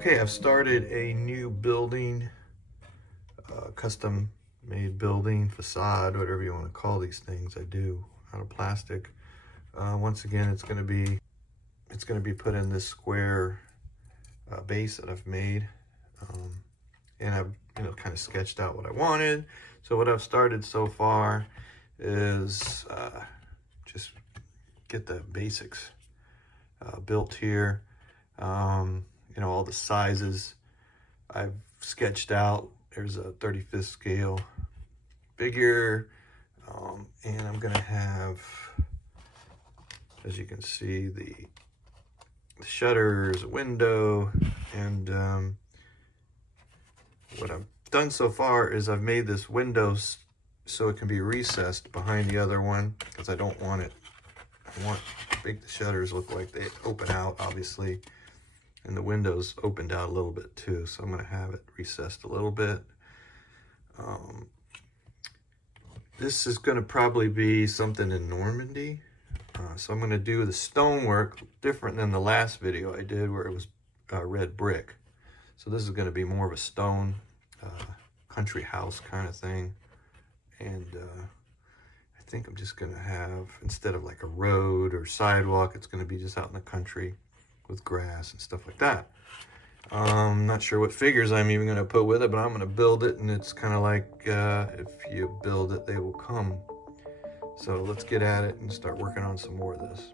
Okay, I've started a new building, custom made building, facade, whatever you want to call these things. I do out of plastic. Once again, it's going to be put in this square base that I've made, and I've kind of sketched out what I wanted. So what I've started so far is just get the basics built here. All the sizes I've sketched out. There's a 35th scale figure, and I'm gonna have, as you can see, the shutters, a window, and what I've done so far is I've made this window so it can be recessed behind the other one, because I don't want it. I want to make the shutters look like they open out, obviously. And the windows opened out a little bit too, so I'm going to have it recessed a little bit. This is going to probably be something in Normandy. So I'm going to do the stonework different than the last video I did where it was red brick. So this is going to be more of a stone country house kind of thing. And I think I'm just going to have, instead of like a road or sidewalk, it's going to be just out in the country with grass and stuff like that. I'm not sure what figures I'm even going to put with it, but I'm going to build it, and it's kind of like if you build it, they will come. So let's get at it and start working on some more of this.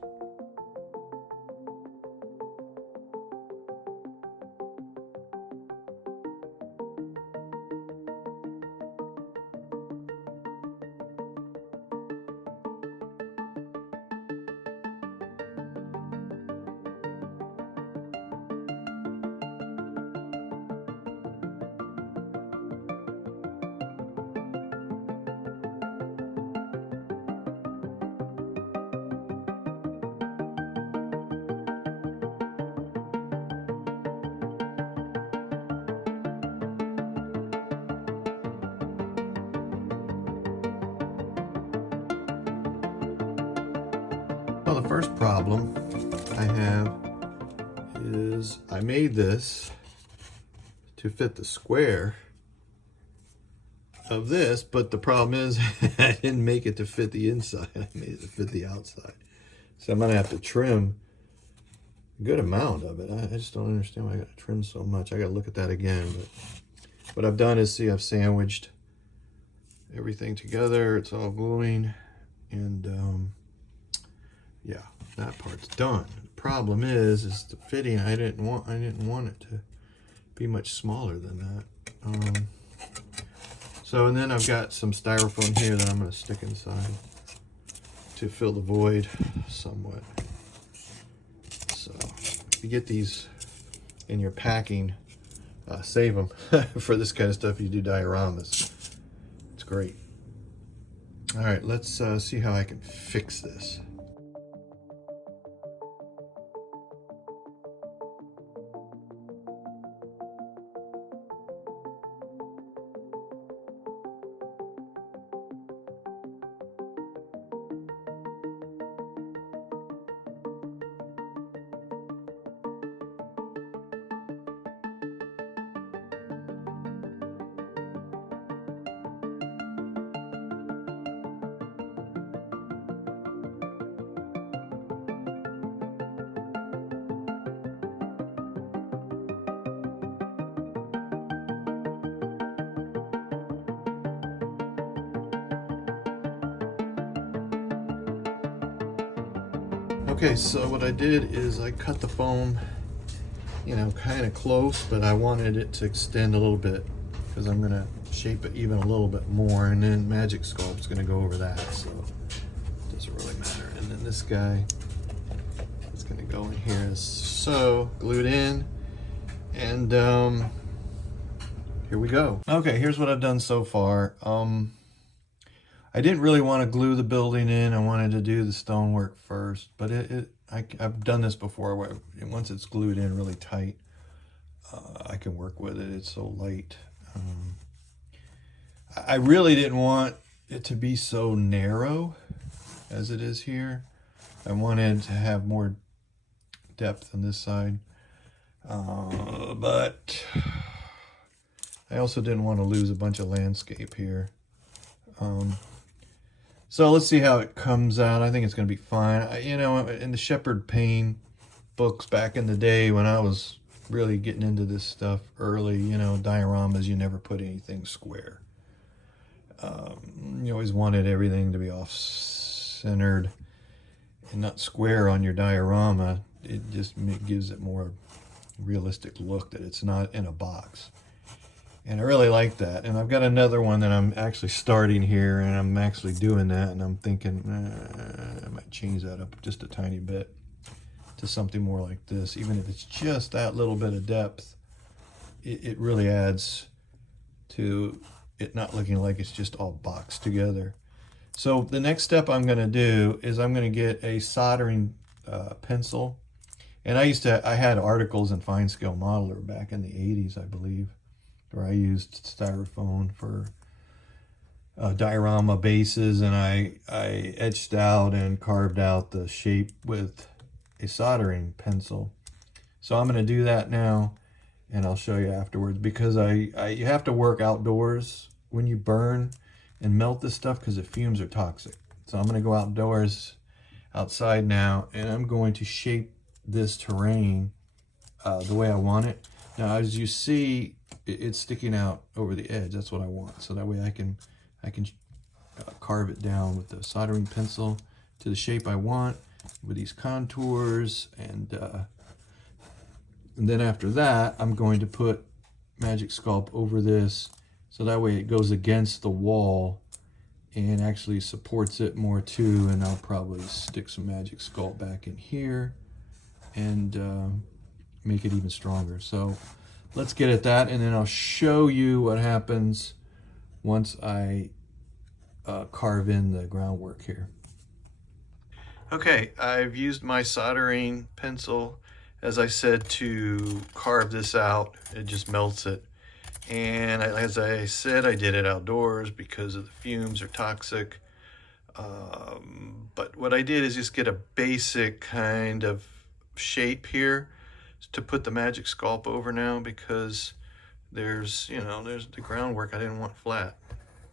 Well, the first problem I have is I made this to fit the square of this, but the problem is I didn't make it to fit the inside. I made it to fit the outside. So I'm going to have to trim a good amount of it. I just don't understand why I got to trim so much. I got to look at that again. But what I've done is, see, I've sandwiched everything together. It's all gluing, and yeah, that part's done. The problem is the fitting. I didn't want it to be much smaller than that. So, and then I've got some styrofoam here that I'm going to stick inside to fill the void somewhat. So, if you get these in your packing, save them for this kind of stuff. You do dioramas. It's great. All right, let's see how I can fix this. Okay, so what I did is I cut the foam, kind of close, but I wanted it to extend a little bit because I'm gonna shape it even a little bit more, and then Magic Sculpt's gonna go over that, so it doesn't really matter. And then this guy is gonna go in here as so, glued in, and here we go. Okay, here's what I've done so far. I didn't really want to glue the building in. I wanted to do the stonework first, but I've done this before where once it's glued in really tight, I can work with it. It's so light. I really didn't want it to be so narrow as it is here. I wanted to have more depth on this side. But I also didn't want to lose a bunch of landscape here. So let's see how it comes out. I think it's going to be fine. You know, in the Shepherd Payne books back in the day when I was really getting into this stuff early, you know, dioramas, you never put anything square. You always wanted everything to be off-centered and not square on your diorama. It just gives it more realistic look that it's not in a box. And I really like that. And I've got another one that I'm actually starting here, and I'm actually doing that, and I'm thinking I might change that up just a tiny bit to something more like this. Even if it's just that little bit of depth, it really adds to it not looking like it's just all boxed together. So the next step I'm going to do is I'm going to get a soldering pencil. And I had articles in Fine Scale Modeler back in the 80s, I believe, where I used styrofoam for diorama bases, and I etched out and carved out the shape with a soldering pencil. So I'm going to do that now, and I'll show you afterwards, because you have to work outdoors when you burn and melt this stuff because the fumes are toxic. So I'm going to go outside now, and I'm going to shape this terrain the way I want it. Now, as you see, it's sticking out over the edge. That's what I want. So that way I can carve it down with the soldering pencil to the shape I want with these contours. And then after that, I'm going to put Magic Sculpt over this. So that way it goes against the wall and actually supports it more too. And I'll probably stick some Magic Sculpt back in here and make it even stronger. So let's get at that, and then I'll show you what happens once I carve in the groundwork here. Okay, I've used my soldering pencil, as I said, to carve this out. It just melts it. And as I said, I did it outdoors because of the fumes are toxic. But what I did is just get a basic kind of shape here to put the Magic Sculpt over now, because there's the groundwork I didn't want flat,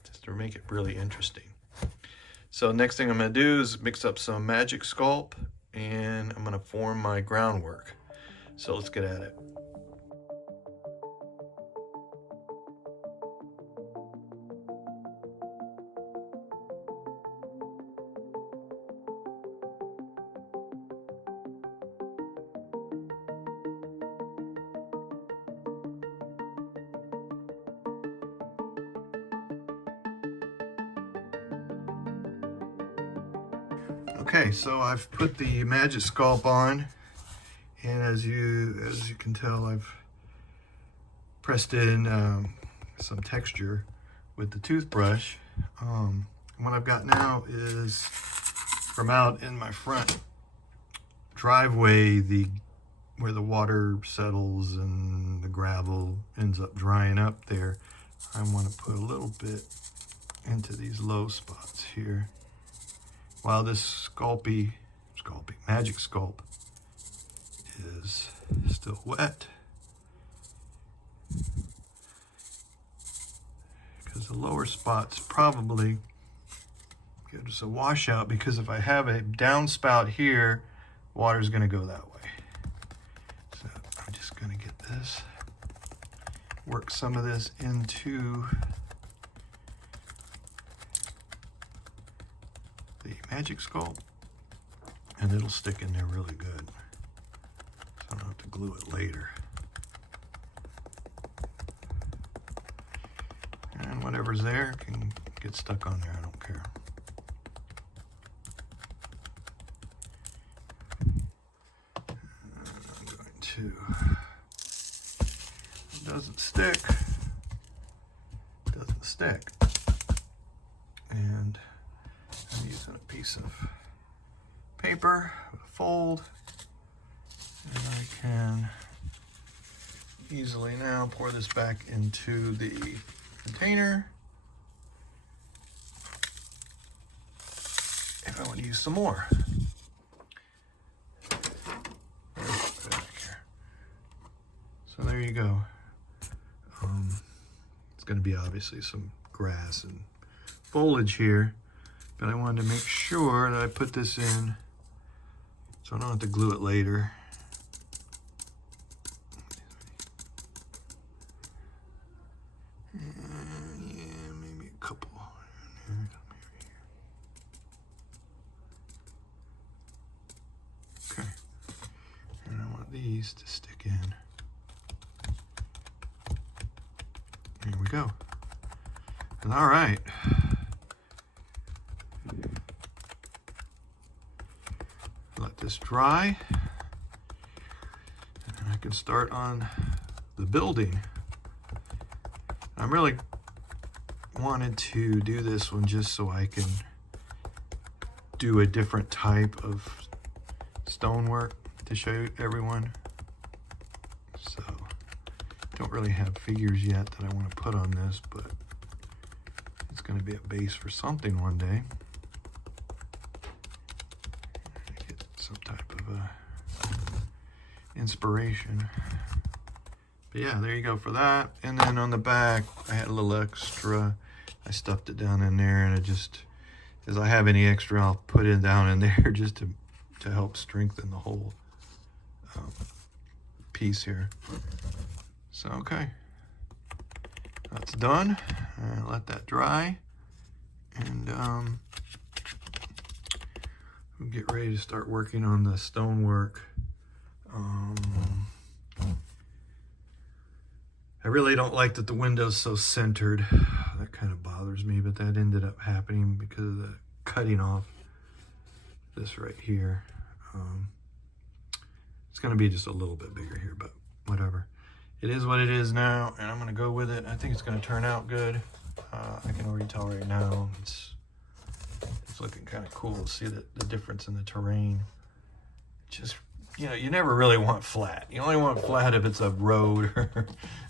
just to make it really interesting. So next thing I'm going to do is mix up some Magic Sculpt, and I'm going to form my groundwork. So let's get at it. Okay, so I've put the Magic Sculpt on, and as you can tell, I've pressed in some texture with the toothbrush. What I've got now is, from out in my front driveway, where the water settles and the gravel ends up drying up there, I want to put a little bit into these low spots here. While this Magic Sculpt is still wet, because the lower spots probably give us a washout, because if I have a downspout here, water is going to go that way. So I'm just going to get this, work some of this into the Magic Sculpt, and it'll stick in there really good, so I don't have to glue it later. And whatever's there can get stuck on there, I don't care. I'm going to, it doesn't stick, and I'm using a piece of paper with a fold, and I can easily now pour this back into the container if I want to use some more. there you go. It's going to be obviously some grass and foliage here, but I wanted to make sure that I put this in so I don't have to glue it later. Yeah, maybe a couple. Okay, and I want these to stick in. Here we go. And all right. Let this dry. And I can start on the building. I'm really wanted to do this one just so I can do a different type of stonework to show everyone. So don't really have figures yet that I want to put on this, but it's going to be a base for something one day. Get some type of inspiration. But yeah, there you go for that. And then on the back, I had a little extra. I stuffed it down in there, and it just, as I have any extra, I'll put it down in there just to help strengthen the whole piece here. So, okay, that's done. Let that dry, and we'll get ready to start working on the stonework. I really don't like that the window's so centered. That kind of bothers me, but that ended up happening because of the cutting off this right here. It's going to be just a little bit bigger here, but whatever. It is what it is now, and I'm going to go with it. I think it's going to turn out good. I can already tell right now it's looking kind of cool to see the difference in the terrain. Just, you know, you never really want flat. You only want flat if it's a road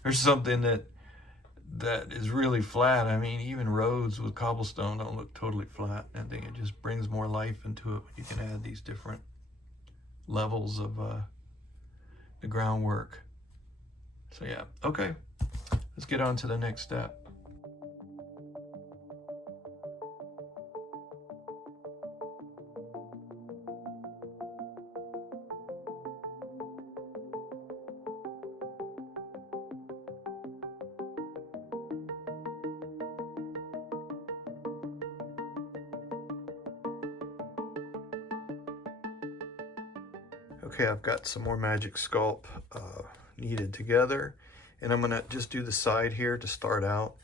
or something that is really flat. I mean, even roads with cobblestone don't look totally flat. I think it just brings more life into it when you can add these different levels of the groundwork. So yeah, okay, let's get on to the next step. Okay, I've got some more magic sculpt kneaded together, and I'm gonna just do the side here to start out.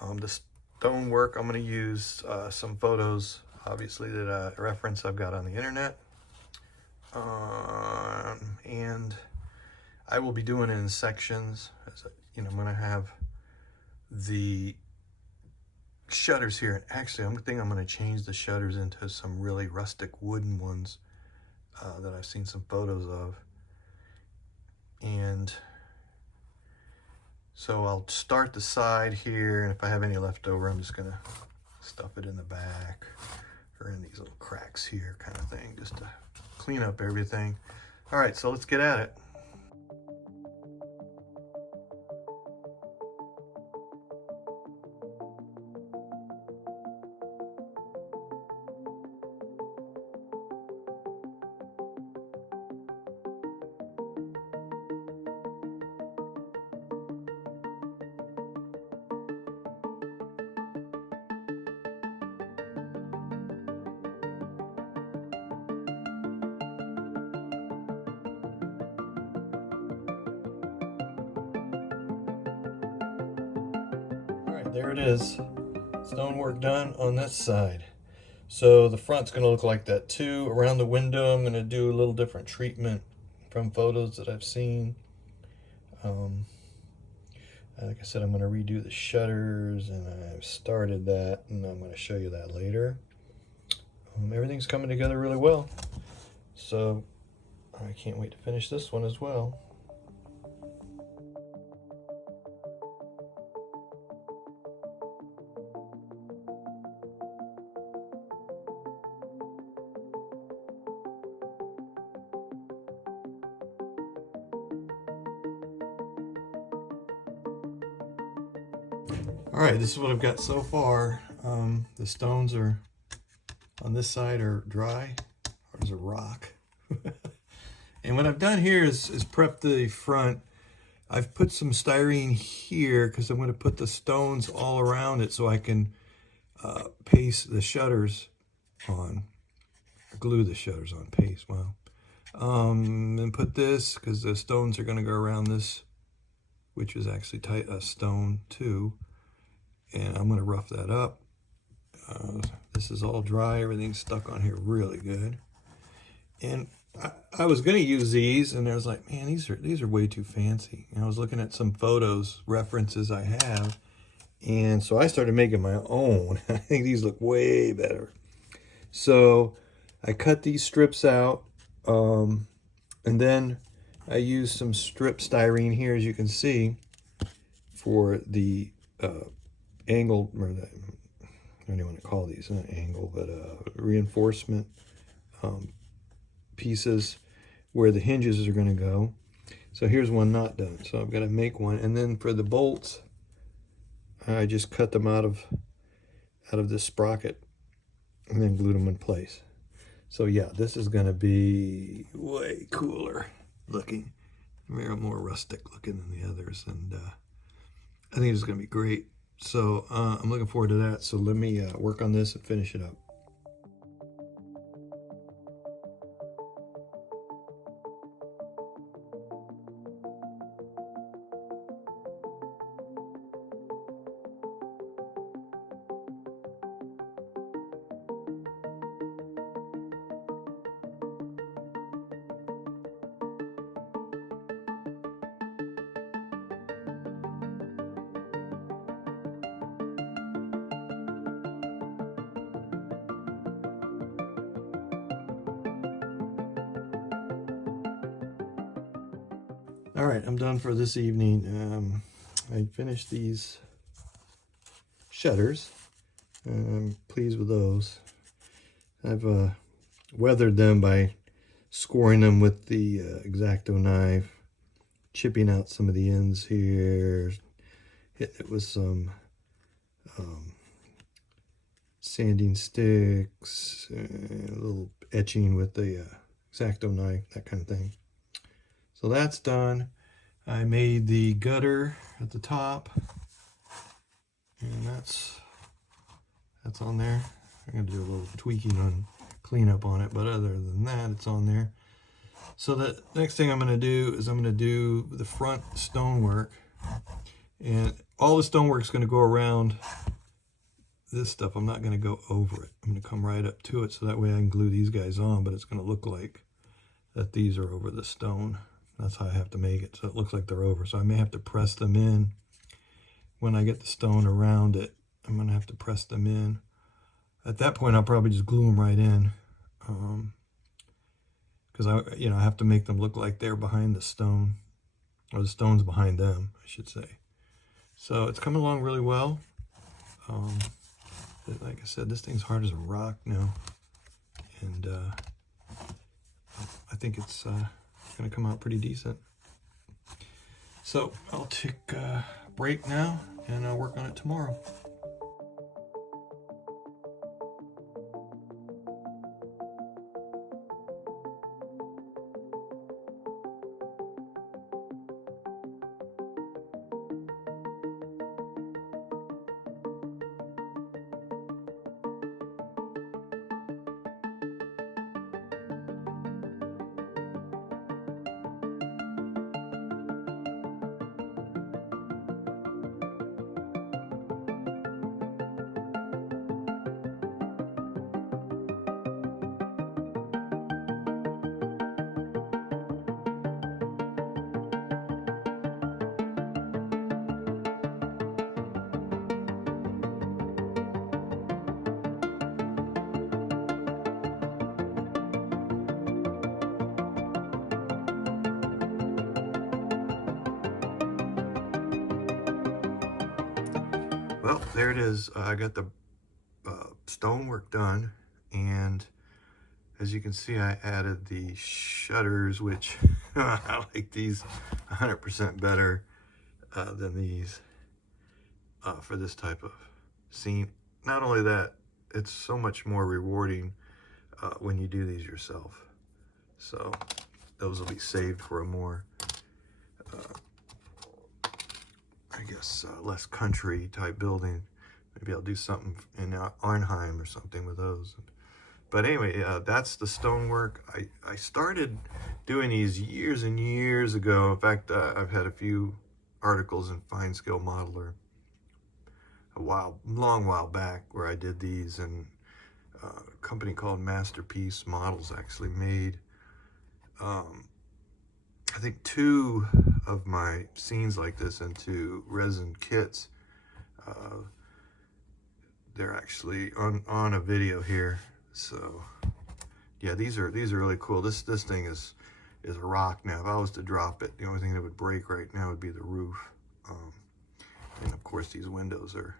The stonework, I'm gonna use some photos, obviously, that reference I've got on the internet. And I will be doing it in sections. You know, I'm gonna have the shutters here. Actually, I'm gonna change the shutters into some really rustic wooden ones that I've seen some photos of. And so I'll start the side here, and if I have any left over, I'm just gonna stuff it in the back or in these little cracks here, kind of thing, just to clean up everything. All right, so let's get at it. There it is, stonework done on this side. So the front's going to look like that too. Around the window, I'm going to do a little different treatment from photos that I've seen. Like I said, I'm going to redo the shutters, and I've started that, and I'm going to show you that later. Everything's coming together really well, so I can't wait to finish this one as well. All right, this is what I've got so far. The stones are on this side are dry. There's a rock. And what I've done here is prep the front. I've put some styrene here because I'm going to put the stones all around it so I can paste the shutters on, glue the shutters on, paste, wow. And put this, because the stones are going to go around this, which is actually a stone too. And I'm going to rough that up. This is all dry, everything's stuck on here really good. And I was going to use these, and I was like, man, these are way too fancy. And I was looking at some photos, references I have, and so I started making my own. I think these look way better. So I cut these strips out, and then I used some strip styrene here, as you can see, for the angle, or the, I don't even want to call these, not angle, but reinforcement pieces where the hinges are going to go. So here's one not done, so I've got to make one. And then for the bolts, I just cut them out of this sprocket and then glued them in place. So yeah, this is going to be way cooler looking, more rustic looking than the others, and I think it's going to be great. So I'm looking forward to that. So let me work on this and finish it up. All right, I'm done for this evening. I finished these shutters. I'm pleased with those. I've weathered them by scoring them with the X-Acto knife, chipping out some of the ends here, hitting it with some sanding sticks, a little etching with the X-Acto knife, that kind of thing. So that's done. I made the gutter at the top, and that's on there. I'm gonna do a little tweaking on cleanup on it, but other than that, it's on there. So the next thing I'm gonna do is I'm gonna do the front stonework, and all the stonework is gonna go around this stuff. I'm not gonna go over it. I'm gonna come right up to it, so that way I can glue these guys on, but it's gonna look like that these are over the stone. That's how I have to make it, so it looks like they're over. So I may have to press them in when I get the stone around it. I'm gonna have to press them in. At that point, I'll probably just glue them right in, because I have to make them look like they're behind the stone, or the stone's behind them, I should say. So it's coming along really well. Like I said, this thing's hard as a rock now, and I think it's going to come out pretty decent. So I'll take a break now, and I'll work on it tomorrow. Well, there it is. I got the stonework done, and as you can see, I added the shutters, which I like these 100% better than these. for this type of scene. Not only that, it's so much more rewarding when you do these yourself. So those will be saved for a more, I guess, less country type building. Maybe I'll do something in Arnhem or something with those. But anyway, that's the stonework. I started doing these years and years ago. In fact, I've had a few articles in Fine Scale Modeler long while back where I did these, and a company called Masterpiece Models actually made, I think, 2 of my scenes like this into resin kits. They're actually on a video here. So yeah, these are really cool. This thing is a rock now. If I was to drop it, the only thing that would break right now would be the roof. And of course these windows are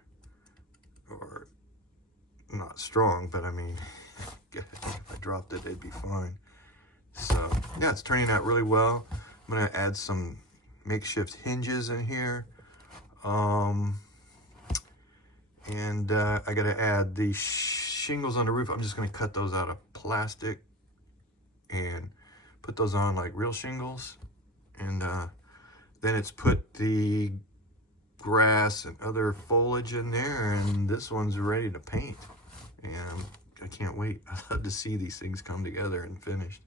not strong, but I mean, if I dropped it, they'd be fine. So yeah, it's turning out really well. I'm gonna add some makeshift hinges in here. And I gotta add the shingles on the roof. I'm just gonna cut those out of plastic and put those on like real shingles. And then it's put the grass and other foliage in there, and this one's ready to paint. And I can't wait. I love to see these things come together and finished.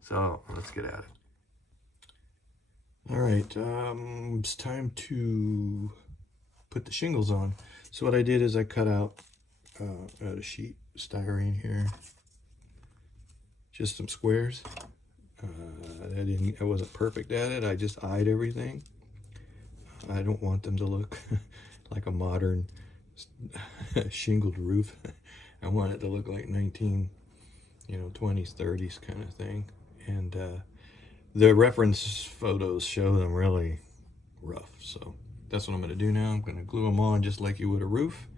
So let's get at it. All right, it's time to put the shingles on. So what I did is I cut out a sheet styrene here, just some squares. I wasn't perfect at it. I just eyed everything. I don't want them to look like a modern shingled roof. I want it to look like 20s, 30s kind of thing. And the reference photos show them really rough. So that's what I'm going to do now. I'm going to glue them on just like you would a roof.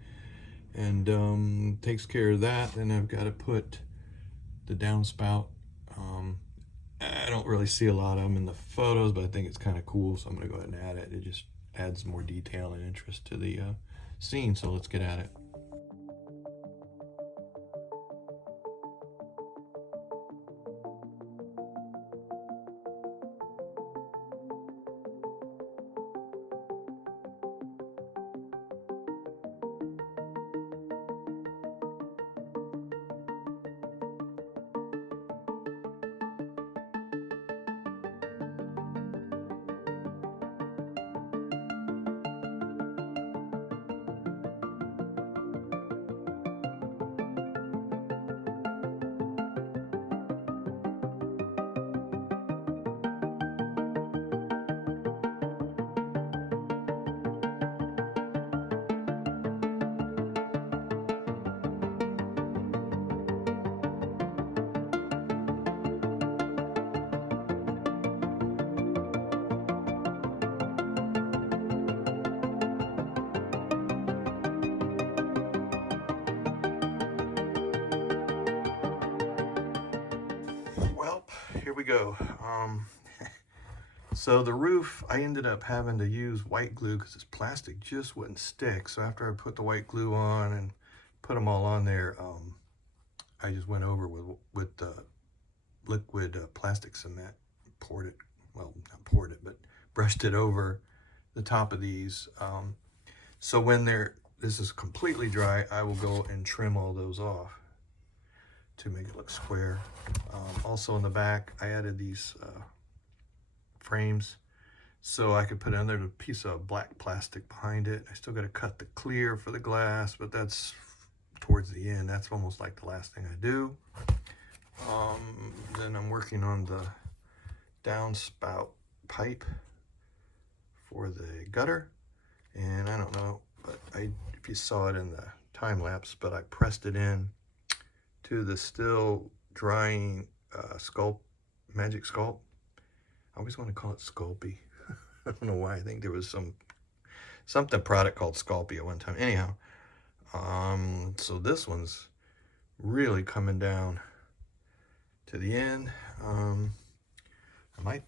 And takes care of that. Then I've got to put the downspout. I don't really see a lot of them in the photos, but I think it's kind of cool, so I'm going to go ahead and add it. It just adds more detail and interest to the scene, so let's get at it. Well, here we go. So the roof, I ended up having to use white glue because this plastic just wouldn't stick. So after I put the white glue on and put them all on there, I just went over with liquid plastic cement, poured it, well, not poured it, but brushed it over the top of these. So when this is completely dry, I will go and trim all those off to make it look square. Also in the back, I added these frames so I could put another piece of black plastic behind it. I still got to cut the clear for the glass, but that's towards the end. That's almost like the last thing I do. Then I'm working on the downspout pipe for the gutter, and I don't know, but if you saw it in the time lapse, but I pressed it in to the still drying Magic Sculpt. I always want to call it Sculpey. I don't know why. I think there was something product called Sculpey at one time. Anyhow, so this one's really coming down to the end. I might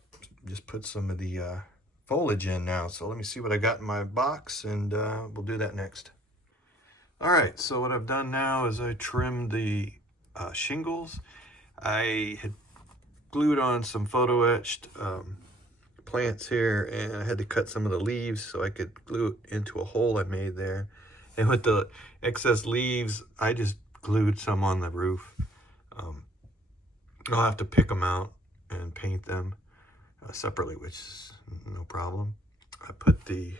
just put some of the foliage in now. So let me see what I got in my box, and we'll do that next. All right, so what I've done now is I trimmed the shingles. I had glued on some photo etched plants here, and I had to cut some of the leaves so I could glue it into a hole I made there. And with the excess leaves, I just glued some on the roof. I'll have to pick them out and paint them separately, which is no problem. I put the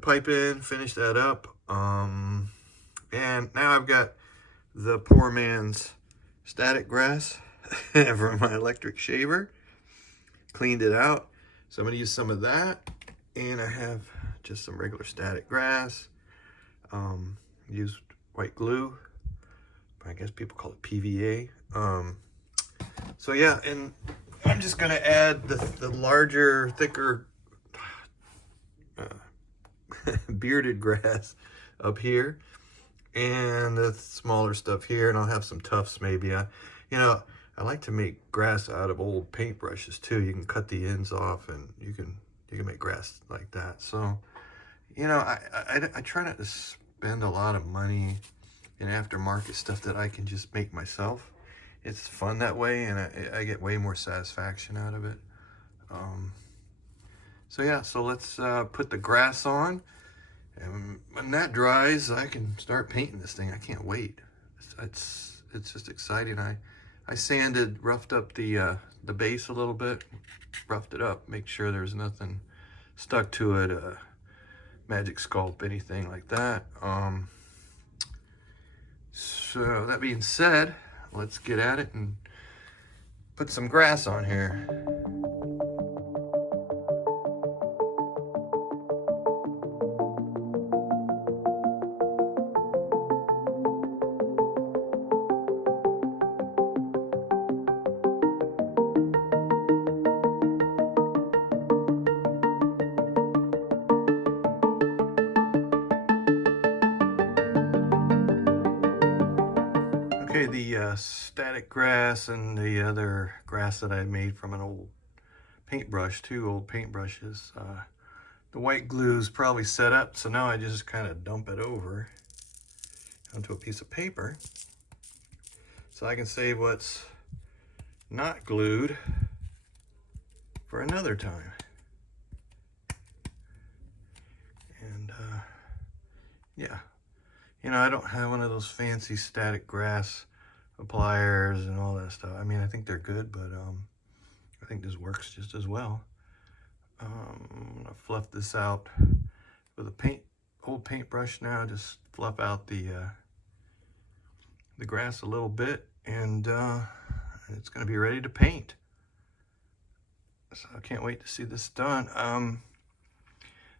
pipe in, finished that up, and now I've got the poor man's static grass from my electric shaver. Cleaned it out, so I'm going to use some of that, and I have just some regular static grass. Used white glue, but I guess people call it PVA. So yeah, and I'm just going to add the larger, thicker bearded grass up here, and the smaller stuff here, and I'll have some tufts maybe. You know, I like to make grass out of old paintbrushes too. You can cut the ends off, and you can make grass like that. So, you know, I try not to spend a lot of money in aftermarket stuff that I can just make myself. It's fun that way, and I get way more satisfaction out of it. So yeah, so let's put the grass on, and when that dries, I can start painting this thing. I can't wait. It's just exciting. I sanded, roughed up the base a little bit, roughed it up, make sure there's nothing stuck to it, magic sculpt, anything like that. So that being said, let's get at it and put some grass on here. Okay, the static grass and the other grass that I made from an old paintbrush, 2 old paintbrushes, the white glue is probably set up, so now I just kind of dump it over onto a piece of paper so I can save what's not glued for another time. And yeah, you know, I don't have one of those fancy static grass pliers and all that stuff. I mean, I think they're good, but I think this works just as well. I'm gonna fluff this out with a old paintbrush now. Just fluff out the grass a little bit, and it's gonna be ready to paint. So I can't wait to see this done.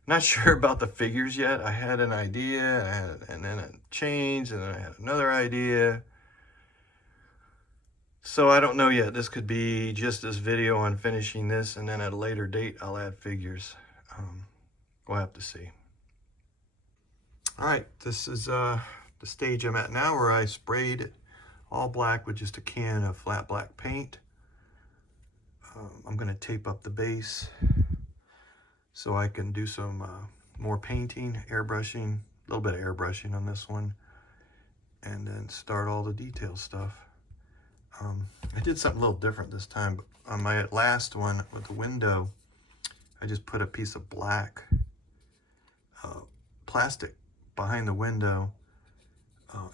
Not sure about the figures yet. I had an idea, and then it changed, and then I had another idea. So I don't know yet. This could be just this video on finishing this, and then at a later date, I'll add figures. We'll have to see. All right, this is the stage I'm at now, where I sprayed it all black with just a can of flat black paint. I'm gonna tape up the base so I can do some more painting, airbrushing, a little bit of airbrushing on this one, and then start all the detail stuff. I did something a little different this time. But on my last one with the window, I just put a piece of black plastic behind the window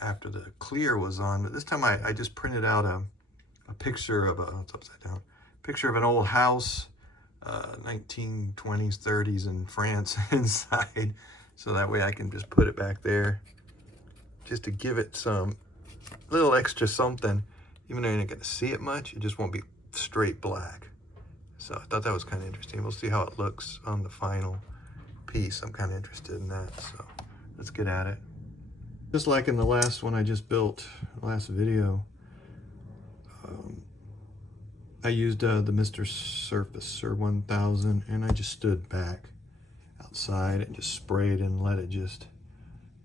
after the clear was on. But this time I just printed out a picture of it's upside down, picture of an old house, 1920s, 30s in France inside. So that way I can just put it back there just to give it some little extra something. Even though you're not going to see it much, it just won't be straight black. So I thought that was kind of interesting. We'll see how it looks on the final piece. I'm kind of interested in that, so let's get at it. Just like in the last one I just built, last video, I used the Mr. Surfacer 1000, and I just stood back outside and just sprayed and let it just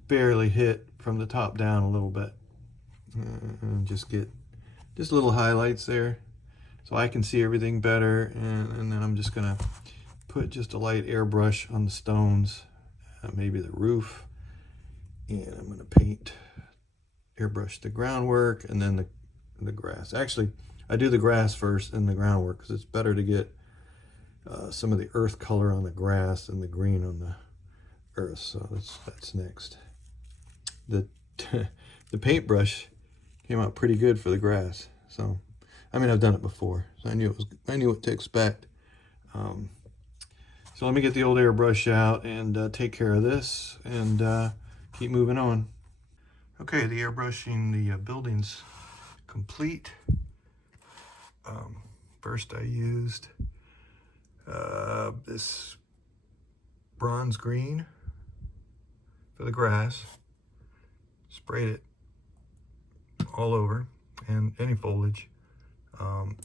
barely hit from the top down a little bit. And just get just little highlights there so I can see everything better, and then I'm just gonna put just a light airbrush on the stones, maybe the roof, and I'm going to paint, airbrush the groundwork and then the grass. Actually, I do the grass first and the groundwork because it's better to get some of the earth color on the grass and the green on the earth. So that's next. The the paintbrush came out pretty good for the grass. So I mean, I've done it before, so I knew what to expect. So let me get the old airbrush out and take care of this and keep moving on. Okay, the airbrushing the building's complete. First I used this bronze green for the grass, sprayed it all over and any foliage.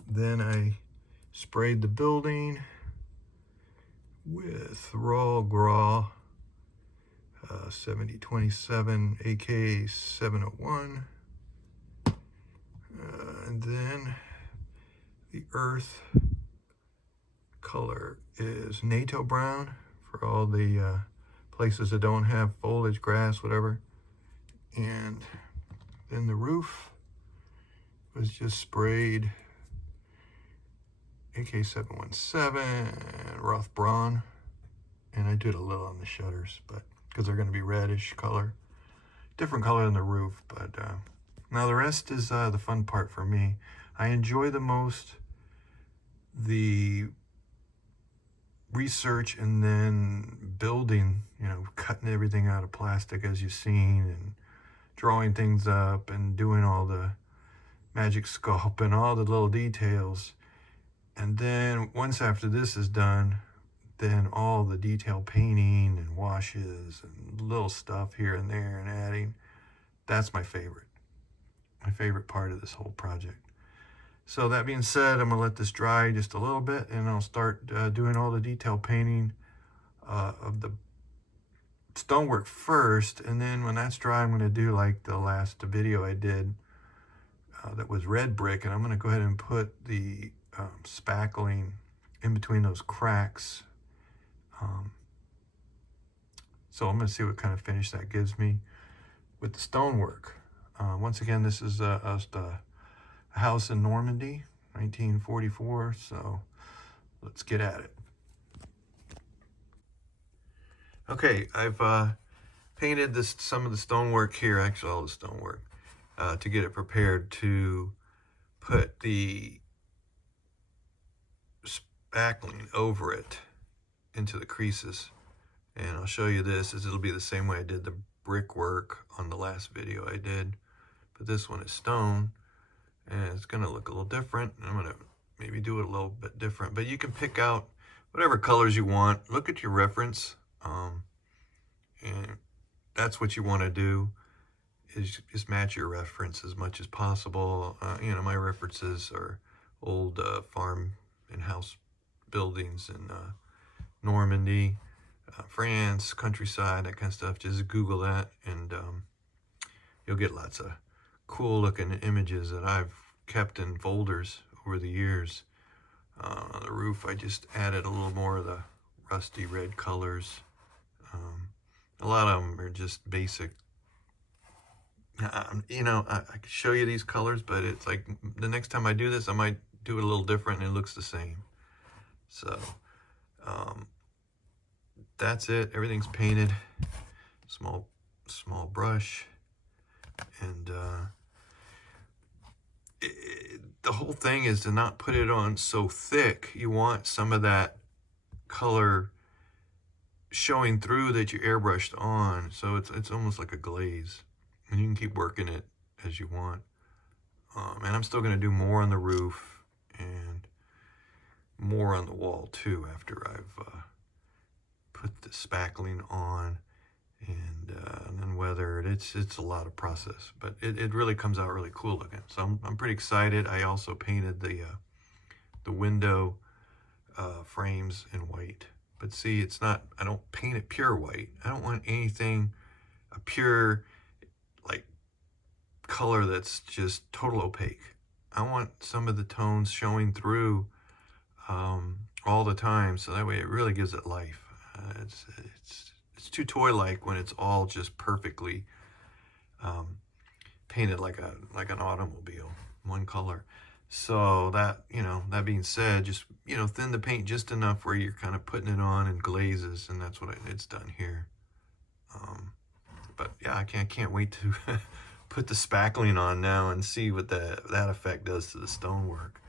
Then I sprayed the building with raw gras 7027 AK 701, and then the earth color is NATO brown for all the places that don't have foliage, grass, whatever. And then the roof was just sprayed AK 717 Roth Braun, and I did a little on the shutters, but because they're going to be reddish color, different color than the roof. But now the rest is the fun part for me. I enjoy the most the research and then building, you know, cutting everything out of plastic as you've seen and drawing things up and doing all the magic sculpt and all the little details. And then once after this is done, then all the detail painting and washes and little stuff here and there and adding, that's my favorite part of this whole project. So that being said, I'm gonna let this dry just a little bit and I'll start doing all the detail painting of the stonework first. And then when that's dry, I'm gonna do like the last video I did that was red brick, and I'm gonna go ahead and put the spackling in between those cracks. So I'm going to see what kind of finish that gives me with the stonework. Once again, this is a house in Normandy, 1944. So let's get at it. Okay, I've painted some of the stonework here, actually all the stonework, to get it prepared to put the spackling over it into the creases. And I'll show you this, it'll be the same way I did the brickwork on the last video I did, but this one is stone and it's gonna look a little different. I'm gonna maybe do it a little bit different, but you can pick out whatever colors you want. Look at your reference, and that's what you want to do, is just match your reference as much as possible. You know, my references are old farm and house buildings in Normandy, France, countryside, that kind of stuff. Just Google that and you'll get lots of cool looking images that I've kept in folders over the years. On the roof, I just added a little more of the rusty red colors. A lot of them are just basic. You know, I could show you these colors, but it's like the next time I do this, I might do it a little different and it looks the same. So that's it. Everything's painted. Small brush, and the whole thing is to not put it on so thick. You want some of that color showing through that you airbrushed on, so it's almost like a glaze, and you can keep working it as you want. And I'm still going to do more on the roof and more on the wall too after I've put the spackling on and then weather it. It's a lot of process, but it really comes out really cool looking. So I'm pretty excited. I also painted the window frames in white. But see, it's not, I don't paint it pure white. I don't want anything, a pure like color that's just total opaque. I want some of the tones showing through, all the time, so that way it really gives it life. It's too toy-like when it's all just perfectly painted like an automobile, one color. So that, that being said, just, thin the paint just enough where you're kind of putting it on in glazes, and that's what it's done here. But yeah, I can't wait to put the spackling on now and see what that effect does to the stonework.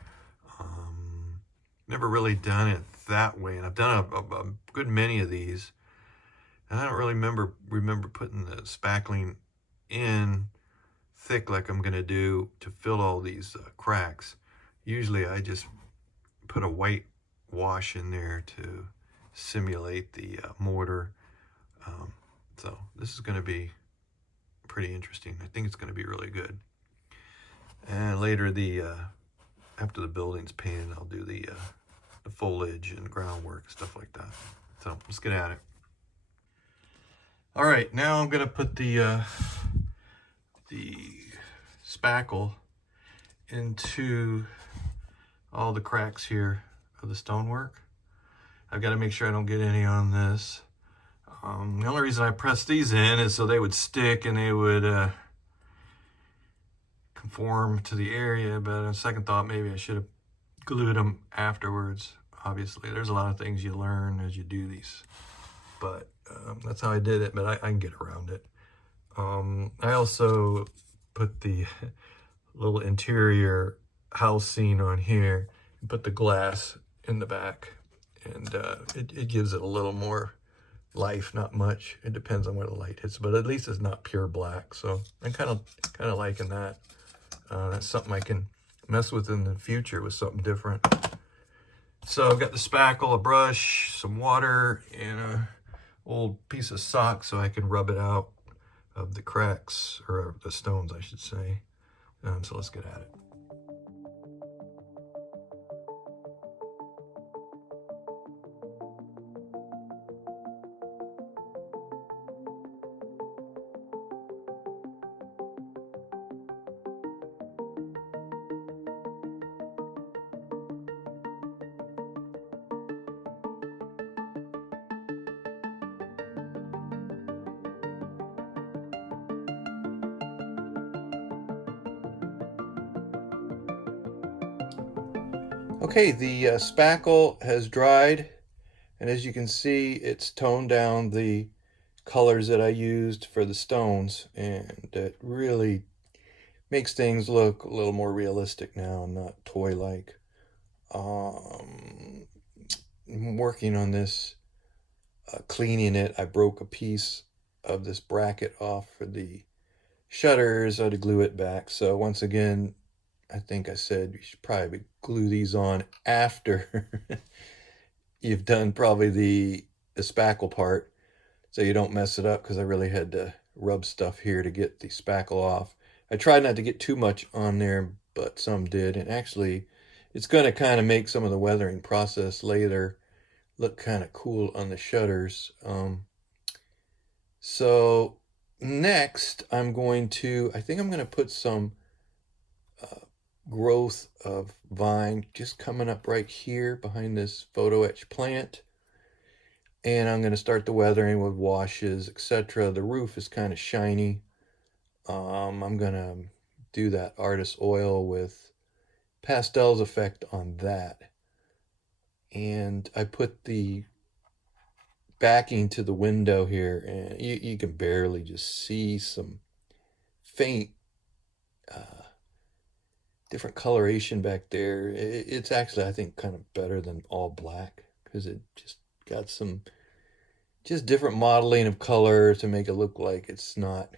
Never really done it that way, and I've done a good many of these, and I don't really remember putting the spackling in thick like I'm gonna do to fill all these cracks. Usually I just put a white wash in there to simulate the mortar. So this is gonna be pretty interesting. I think it's gonna be really good. And later, after the building's painted, I'll do the foliage and groundwork, stuff like that. So let's get at it. All right, now I'm gonna put the spackle into all the cracks here of the stonework. I've got to make sure I don't get any on this. The only reason I pressed these in is so they would stick and they would conform to the area, but on second thought, maybe I should have glued them afterwards. Obviously, there's a lot of things you learn as you do these, but that's how I did it, but I can get around it. I also put the little interior house scene on here and put the glass in the back, and it gives it a little more life. Not much, it depends on where the light hits, but at least it's not pure black, so I'm kind of liking that. That's something I can mess with in the future with something different. So I've got the spackle, a brush, some water, and a old piece of sock so I can rub it out of the cracks, or the stones I should say. So let's get at it. Okay, the spackle has dried, and as you can see, it's toned down the colors that I used for the stones, and it really makes things look a little more realistic now and not toy-like. I'm working on this, cleaning it. I broke a piece of this bracket off for the shutters. I had to glue it back. So once again, I think I said you should probably glue these on after you've done probably the spackle part, so you don't mess it up, because I really had to rub stuff here to get the spackle off. I tried not to get too much on there, but some did, and actually it's going to kind of make some of the weathering process later look kind of cool on the shutters. So next I think I'm going to put some growth of vine just coming up right here behind this photo etch plant, and I'm going to start the weathering with washes, etc. The roof is kind of shiny. I'm going to do that artist oil with pastels effect on that, and I put the backing to the window here, and you can barely just see some faint different coloration back there. It's actually, I think, kind of better than all black, because it just got some different modeling of color to make it look like it's not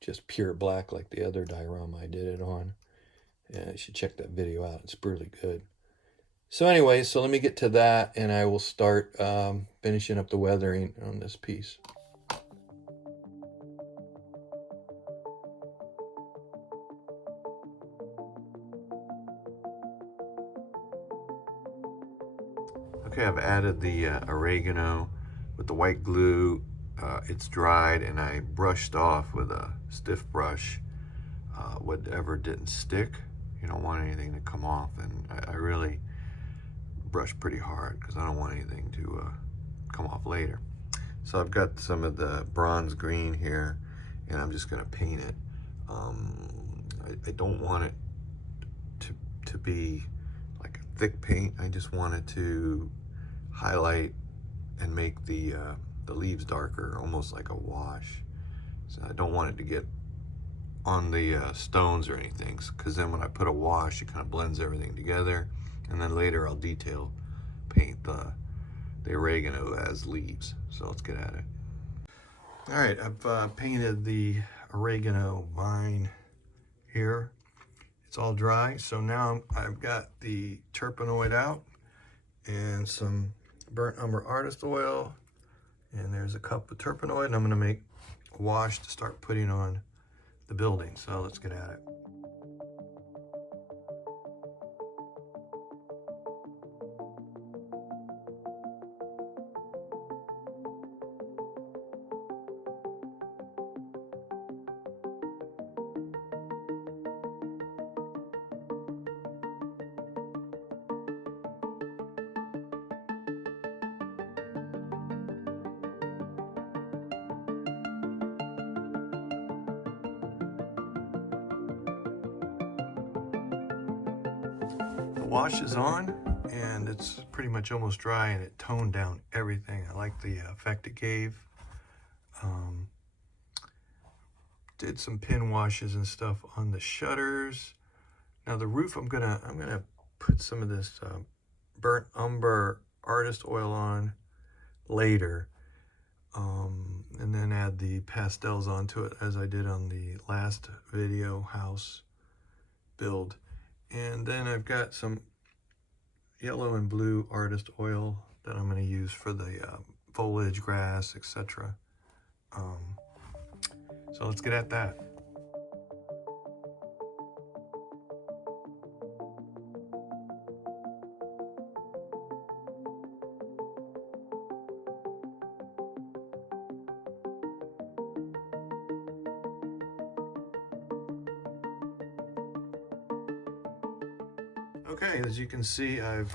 just pure black like the other diorama I did it on. Yeah, you should check that video out. It's really good. So anyway, so let me get to that, and I will start finishing up the weathering on this piece. Okay, I've added the oregano with the white glue. It's dried, and I brushed off with a stiff brush whatever didn't stick. You don't want anything to come off, and I really brush pretty hard because I don't want anything to come off later. So I've got some of the bronze green here, and I'm just going to paint it. I don't want it to be like a thick paint. I just want it to highlight and make the leaves darker, almost like a wash. So I don't want it to get on the stones or anything, because then when I put a wash, it kind of blends everything together, and then later I'll detail paint the oregano as leaves. So let's get at it. All right, I've painted the oregano vine here. It's all dry, so now I've got the terpenoid out and some burnt umber artist oil, and there's a cup of terpenoid, and I'm going to make a wash to start putting on the building. So let's get at it. Wash is on, and it's pretty much almost dry, and it toned down everything. I like the effect it gave. Did some pin washes and stuff on the shutters. Now the roof, I'm gonna put some of this burnt umber artist oil on later, and then add the pastels onto it as I did on the last video house build. And then I've got some yellow and blue artist oil that I'm going to use for the foliage, grass, etc. So let's get at that. Okay, as you can see, I've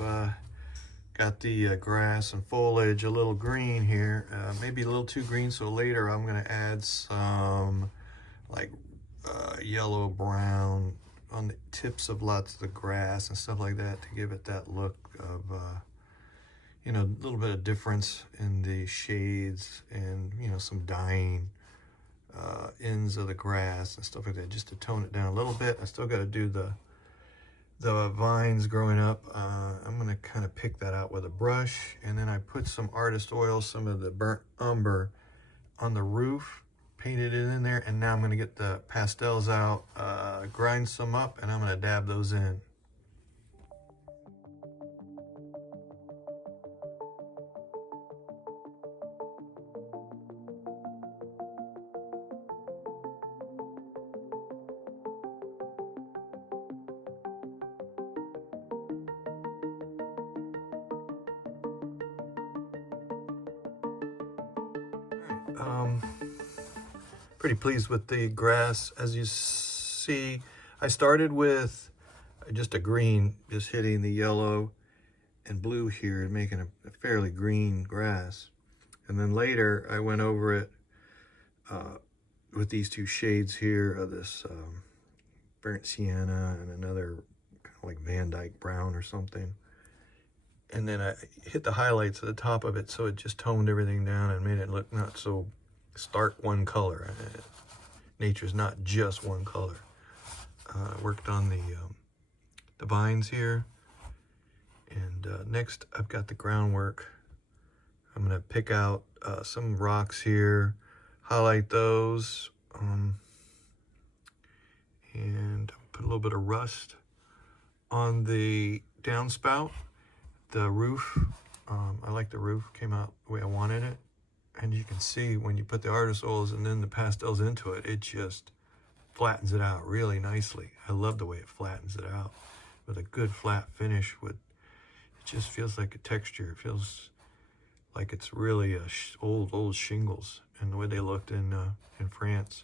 got the grass and foliage a little green here, maybe a little too green, so later I'm going to add some like yellow brown on the tips of lots of the grass and stuff like that to give it that look of you know, a little bit of difference in the shades, and you know, some dying ends of the grass and stuff like that, just to tone it down a little bit. I still got to do the vines growing up. I'm going to kind of pick that out with a brush, and then I put some artist oil, some of the burnt umber on the roof, painted it in there, and now I'm going to get the pastels out, grind some up, and I'm going to dab those in. Pretty pleased with the grass. As you see, I started with just a green, just hitting the yellow and blue here and making a fairly green grass. And then later I went over it with these two shades here of this burnt sienna and another kind of like Van Dyke brown or something. And then I hit the highlights at the top of it, so it just toned everything down and made it look not so stark one color. Nature's not just one color. I worked on the vines here, and next I've got the groundwork. I'm gonna pick out some rocks here, highlight those, and put a little bit of rust on the downspout. The roof, I like the roof, came out the way I wanted it. And you can see when you put the artist oils and then the pastels into it, it just flattens it out really nicely. I love the way it flattens it out with a good flat finish. It just feels like a texture. It feels like it's really old shingles, and the way they looked in France.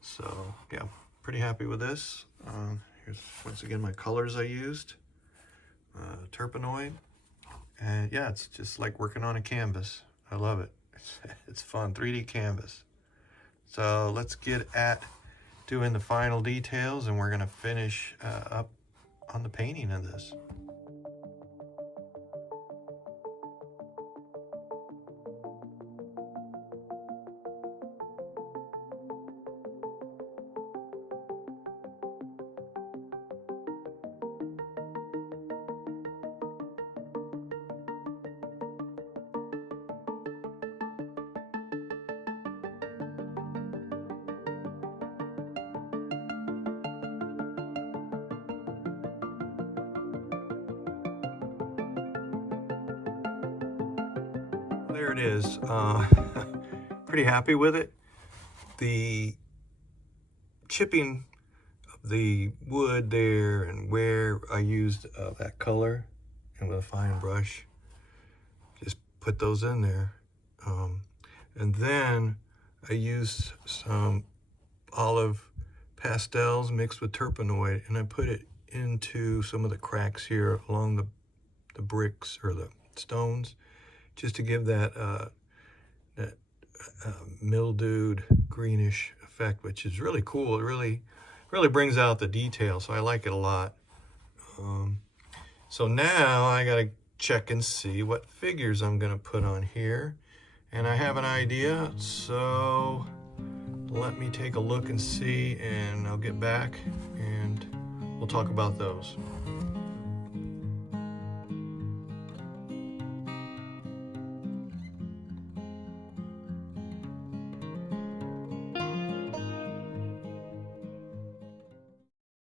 So yeah, pretty happy with this. Here's once again my colors I used. Terpenoid, And yeah, it's just like working on a canvas. I love it. It's fun, 3D canvas. So let's get at doing the final details, and we're gonna finish up on the painting of this. There it is. Pretty happy with it. The chipping of the wood there, and where I used that color and with a fine brush, just put those in there. And then I used some olive pastels mixed with turpenoid, and I put it into some of the cracks here along the bricks or the stones, just to give that mildewed greenish effect, which is really cool. It really brings out the detail, so I like it a lot. So now I gotta check and see what figures I'm gonna put on here, and I have an idea, so let me take a look and see, and I'll get back and we'll talk about those.